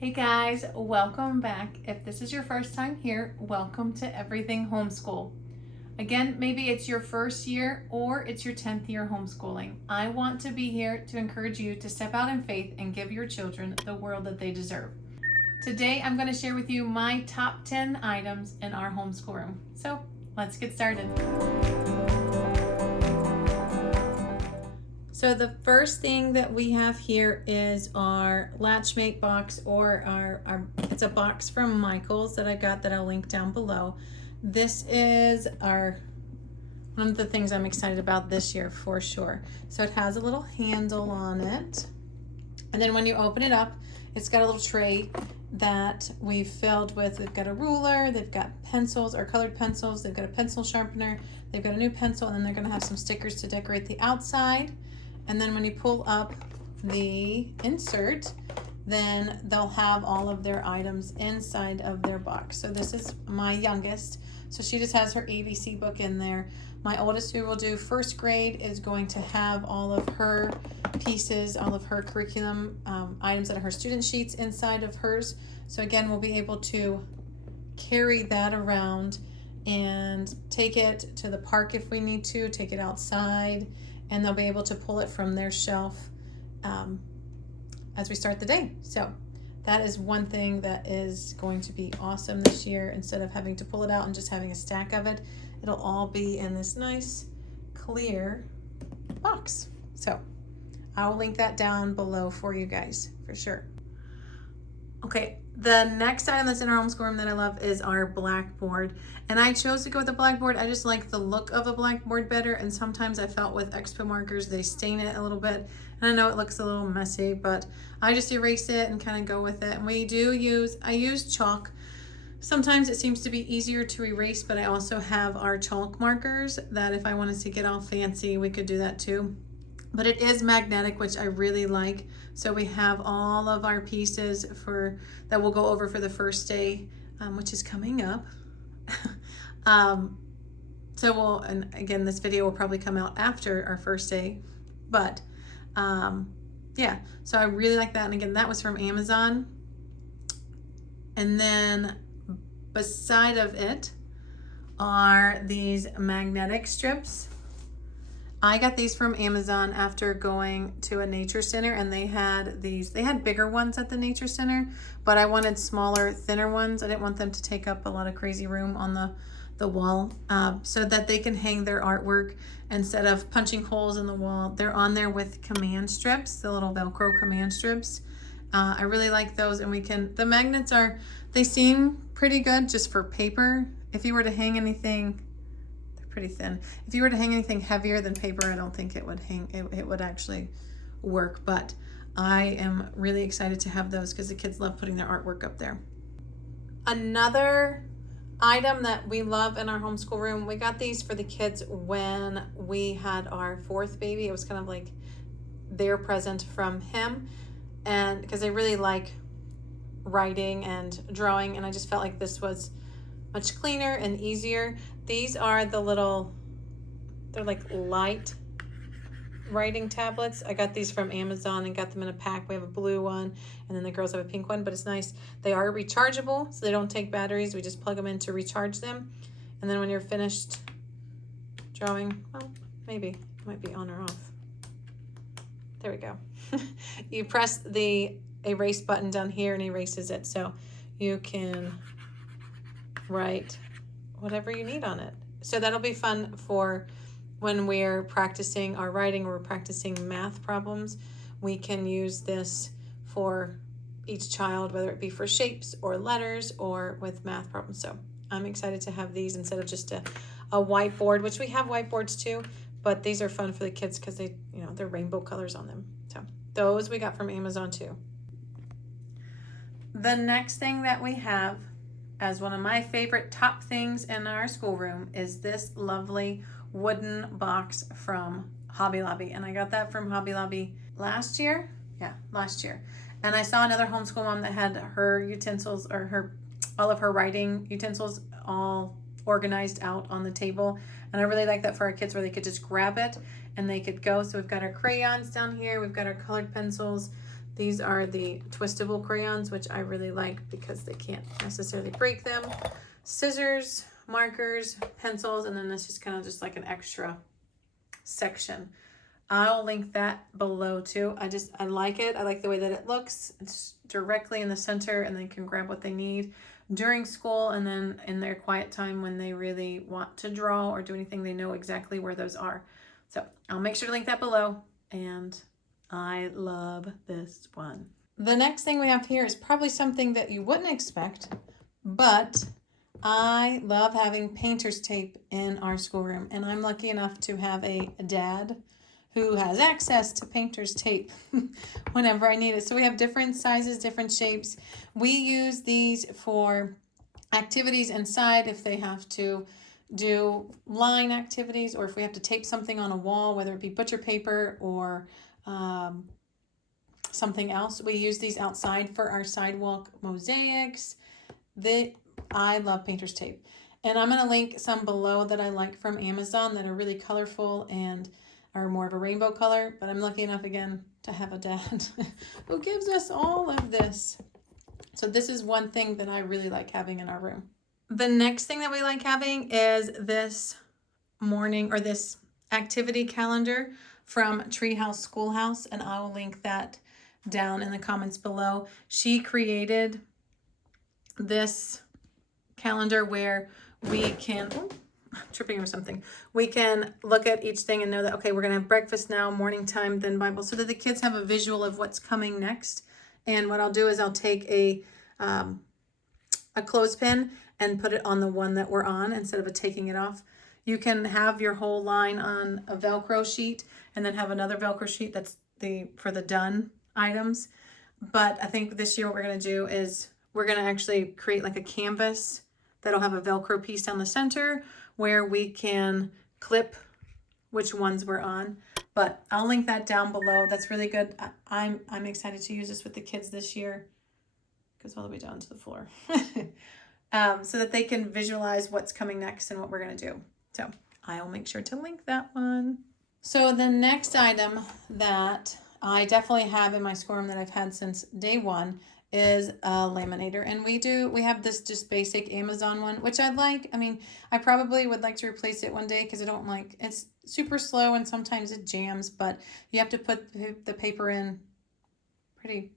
Hey guys, welcome back. If this is your first time here, welcome to Everything Homeschool. Again, maybe it's your first year or it's your 10th year homeschooling. I want to be here to encourage you to step out in faith and give your children the world that they deserve. Today, I'm going to share with you my top 10 items in our homeschool room. So let's get started. So the first thing that we have here is our Latchmate box, or it's a box from Michael's that I got that I'll link down below. This is one of the things I'm excited about this year for sure. So it has a little handle on it. And then when you open it up, it's got a little tray that we've filled with. They've got a ruler, they've got pencils or colored pencils, they've got a pencil sharpener, they've got a new pencil, and then they're gonna have some stickers to decorate the outside. And then when you pull up the insert, then they'll have all of their items inside of their box. So this is my youngest. So she just has her ABC book in there. My oldest, who will do first grade, is going to have all of her pieces, all of her curriculum items that are her student sheets inside of hers. So again, we'll be able to carry that around and take it to the park if we need to, take it outside, and they'll be able to pull it from their shelf as we start the day. So that is one thing that is going to be awesome this year. Instead of having to pull it out and just having a stack of it, it'll all be in this nice clear box. So I'll link that down below for you guys for sure. Okay, the next item that's in our homeschool room that I love is our blackboard. And I chose to go with the blackboard. I just like the look of a blackboard better. And sometimes I felt with Expo markers, they stain it a little bit. And I know it looks a little messy, but I just erase it and kind of go with it. And I use chalk. Sometimes it seems to be easier to erase, but I also have our chalk markers that if I wanted to get all fancy, we could do that too. But it is magnetic, which I really like. So we have all of our pieces that we'll go over for the first day, which is coming up. And again, this video will probably come out after our first day, but yeah, so I really like that. And again, that was from Amazon. And then beside of it are these magnetic strips. I got these from Amazon after going to a nature center, and they had bigger ones at the nature center, but I wanted smaller, thinner ones. I didn't want them to take up a lot of crazy room on the wall, so that they can hang their artwork instead of punching holes in the wall. They're on there with command strips, the little Velcro command strips. I really like those, and the magnets they seem pretty good just for paper. If you were to hang anything, pretty thin. If you were to hang anything heavier than paper, I don't think it would hang. It would actually work, but I am really excited to have those because the kids love putting their artwork up there. Another item that we love in our homeschool room, we got these for the kids when we had our fourth baby. It was kind of like their present from him, and because they really like writing and drawing, and I just felt like this was much cleaner and easier. These are they're like light writing tablets. I got these from Amazon and got them in a pack. We have a blue one, and then the girls have a pink one, but it's nice. They are rechargeable, so they don't take batteries. We just plug them in to recharge them. And then when you're finished drawing, well, maybe it might be on or off. There we go. You press the erase button down here and erases it, so you can write whatever you need on it. So that'll be fun for when we're practicing our writing or we're practicing math problems. We can use this for each child, whether it be for shapes or letters or with math problems. So I'm excited to have these instead of just a whiteboard, which we have whiteboards too, but these are fun for the kids because they're rainbow colors on them. So those we got from Amazon too. The next thing that we have as one of my favorite top things in our schoolroom is this lovely wooden box from Hobby Lobby. And I got that from Hobby Lobby last year. Yeah, last year. And I saw another homeschool mom that had her utensils, or all of her writing utensils all organized out on the table. And I really like that for our kids, where they could just grab it and they could go. So we've got our crayons down here. We've got our colored pencils. These are the twistable crayons, which I really like because they can't necessarily break them. Scissors, markers, pencils, and then this is kind of just like an extra section. I'll link that below too. I like it. I like the way that it looks. It's directly in the center, and they can grab what they need during school, and then in their quiet time when they really want to draw or do anything, they know exactly where those are. So I'll make sure to link that below, and I love this one. The next thing we have here is probably something that you wouldn't expect, but I love having painter's tape in our schoolroom, and I'm lucky enough to have a dad who has access to painter's tape whenever I need it. So we have different sizes, different shapes. We use these for activities inside if they have to do line activities, or if we have to tape something on a wall, whether it be butcher paper or something else. We use these outside for our sidewalk mosaics. I love painter's tape. And I'm going to link some below that I like from Amazon that are really colorful and are more of a rainbow color. But I'm lucky enough, again, to have a dad who gives us all of this. So this is one thing that I really like having in our room. The next thing that we like having is this this activity calendar from Treehouse Schoolhouse, and I will link that down in the comments below. She created this calendar where we can, I'm tripping over something. We can look at each thing and know that, okay, we're going to have breakfast now, morning time, then Bible, so that the kids have a visual of what's coming next. And what I'll do is I'll take a clothespin and put it on the one that we're on instead of taking it off. You can have your whole line on a Velcro sheet and then have another Velcro sheet that's for the done items. But I think this year what we're going to do is we're going to actually create like a canvas that'll have a Velcro piece down the center where we can clip which ones we're on. But I'll link that down below. That's really good. I'm excited to use this with the kids this year. It goes all the way down to the floor. So that they can visualize what's coming next and what we're going to do. So I will make sure to link that one. So the next item that I definitely have in my schoolroom that I've had since day one is a laminator. And we have this just basic Amazon one, which I like. I mean, I probably would like to replace it one day because it's super slow and sometimes it jams, but you have to put the paper in pretty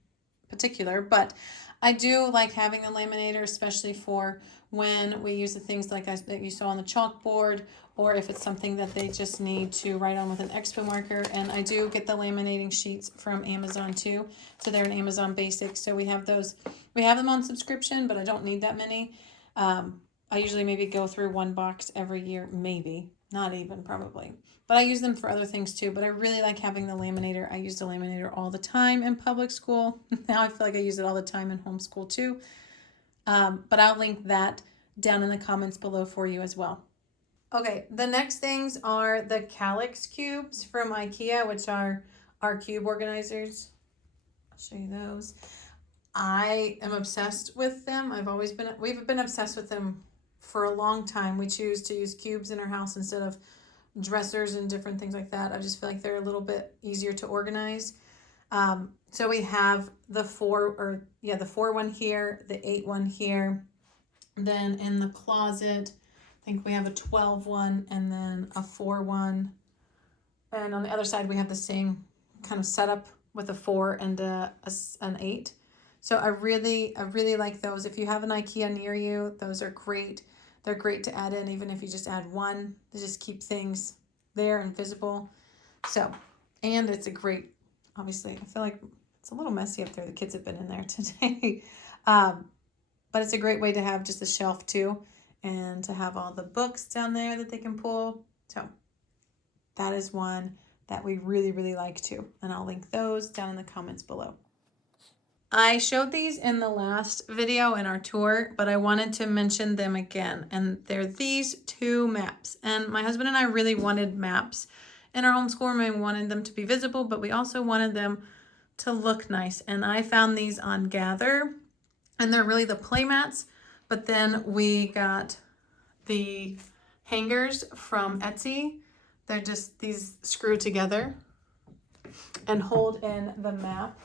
particular. But I do like having the laminator, especially for when we use the things like that you saw on the chalkboard, or if it's something that they just need to write on with an expo marker. And I do get the laminating sheets from Amazon too. So they're an Amazon Basics. So we have those. We have them on subscription, but I don't need that many. I usually maybe go through one box every year, maybe. Not even, probably. But I use them for other things too. But I really like having the laminator. I use the laminator all the time in public school. Now I feel like I use it all the time in homeschool too. But I'll link that down in the comments below for you as well. Okay, the next things are the Calyx cubes from IKEA, which are our cube organizers. I'll show you those. I am obsessed with them. We've been obsessed with them for a long time. We choose to use cubes in our house instead of dressers and different things like that. I just feel like they're a little bit easier to organize. So we have the 4 one here, the 8 one here. Then in the closet, I think we have a 12 one and then a 4 one. And on the other side, we have the same kind of setup with a 4 and an 8. So I really like those. If you have an IKEA near you, those are great. They're great to add in, even if you just add one. They just keep things there and visible. So, and it's a great, obviously, I feel like it's a little messy up there. The kids have been in there today. But it's a great way to have just a shelf too, and to have all the books down there that they can pull. So that is one that we really like too. And I'll link those down in the comments below. I showed these in the last video in our tour, but I wanted to mention them again. And they're these 2 maps. And my husband and I really wanted maps in our homeschool room. We wanted them to be visible, but we also wanted them to look nice. And I found these on Gather, and they're really the play mats. But then we got the hangers from Etsy. They're just, these screw together and hold in the map.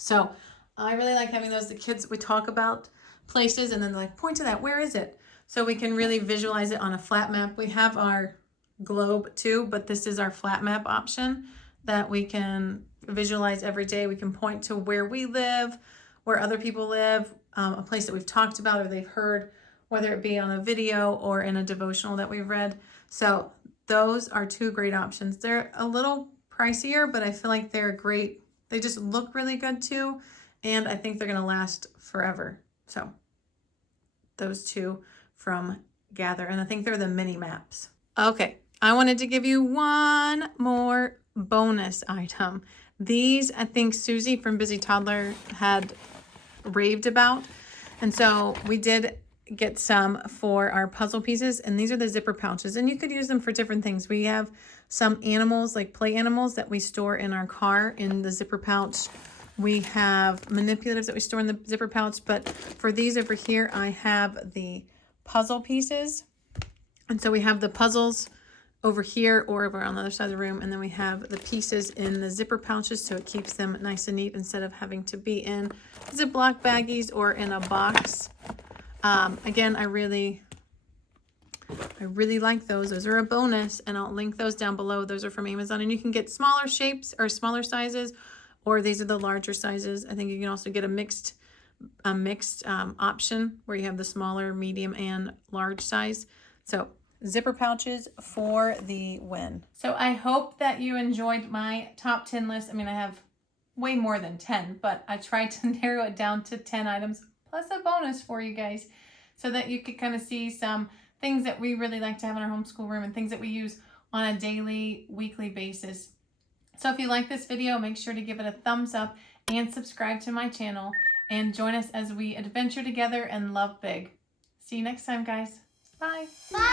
So I really like having those. The kids, we talk about places and then they're like, point to that, where is it? So we can really visualize it on a flat map. We have our globe too, but this is our flat map option that we can visualize every day. We can point to where we live, where other people live, a place that we've talked about or they've heard, whether it be on a video or in a devotional that we've read. So those are two great options. They're a little pricier, but I feel like they're great. They just look really good too, and I think they're going to last forever. So those two from Gather, and I think they're the mini maps. Okay, I wanted to give you one more bonus item. These, I think Susie from Busy Toddler had raved about, and so we did get some for our puzzle pieces, and these are the zipper pouches, and you could use them for different things. We have some animals, like play animals, that we store in our car in the zipper pouch. We have manipulatives that we store in the zipper pouch, but for these over here, I have the puzzle pieces. And so we have the puzzles over here or over on the other side of the room, and then we have the pieces in the zipper pouches, so it keeps them nice and neat instead of having to be in Ziploc baggies or in a box. Again, I really like those. Those are a bonus, and I'll link those down below. Those are from Amazon, and you can get smaller shapes or smaller sizes, or these are the larger sizes. I think you can also get a mixed option where you have the smaller, medium, and large size. So zipper pouches for the win. So I hope that you enjoyed my top 10 list. I mean, I have way more than 10, but I tried to narrow it down to 10 items plus a bonus for you guys so that you could kind of see some things that we really like to have in our homeschool room and things that we use on a daily, weekly basis. So if you like this video, make sure to give it a thumbs up and subscribe to my channel and join us as we adventure together and love big. See you next time, guys. Bye. Bye.